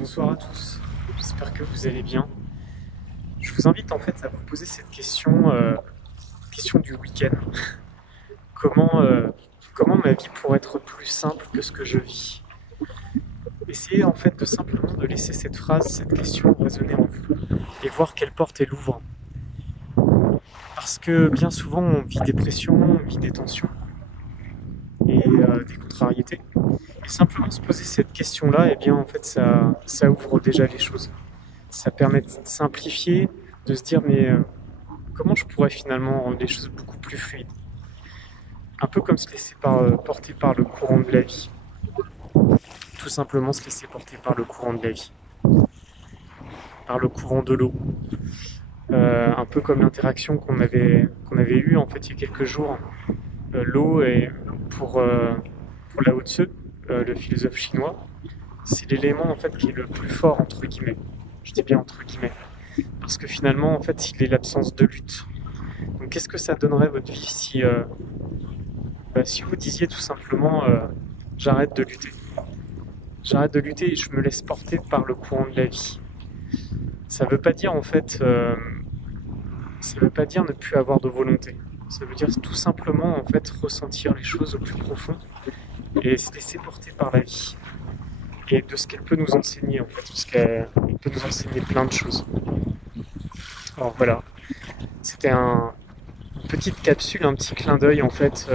Bonsoir à tous, j'espère que vous allez bien. Je vous invite en fait à vous poser cette question du week-end. Comment, comment ma vie pourrait être plus simple que ce que je vis? Essayez en fait de simplement de laisser cette phrase, cette question résonner en vous et voir quelle porte elle ouvre. Parce que bien souvent on vit des pressions, on vit des tensions et des contrariétés. Et simplement se poser cette question-là, et bien en fait ça ouvre déjà les choses. Ça permet de simplifier, de se dire mais comment je pourrais finalement rendre les choses beaucoup plus fluides. Un peu comme se laisser porter par le courant de la vie. Tout simplement se laisser porter par le courant de la vie. Par le courant de l'eau. Un peu comme l'interaction qu'on avait eue en fait il y a quelques jours. L'eau est pour Lao Tzu, le philosophe chinois, c'est l'élément en fait qui est le plus fort entre guillemets. Je dis bien entre guillemets. Parce que finalement en fait il est l'absence de lutte. Donc qu'est-ce que ça donnerait votre vie si vous disiez tout simplement j'arrête de lutter. J'arrête de lutter et je me laisse porter par le courant de la vie. Ça veut pas dire en fait, ça veut pas dire ne plus avoir de volonté. Ça veut dire tout simplement en fait ressentir les choses au plus profond et se laisser porter par la vie et de ce qu'elle peut nous enseigner en fait, parce qu'elle peut nous enseigner plein de choses. Alors voilà, c'était une petite capsule, un petit clin d'œil en fait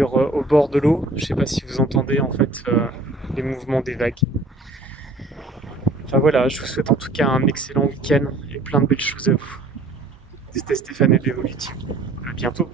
au bord de l'eau. Je sais pas si vous entendez en fait les mouvements des vagues. Enfin voilà, je vous souhaite en tout cas un excellent week-end et plein de belles choses à vous. C'était Stéphane et de l'Evolutive. À bientôt.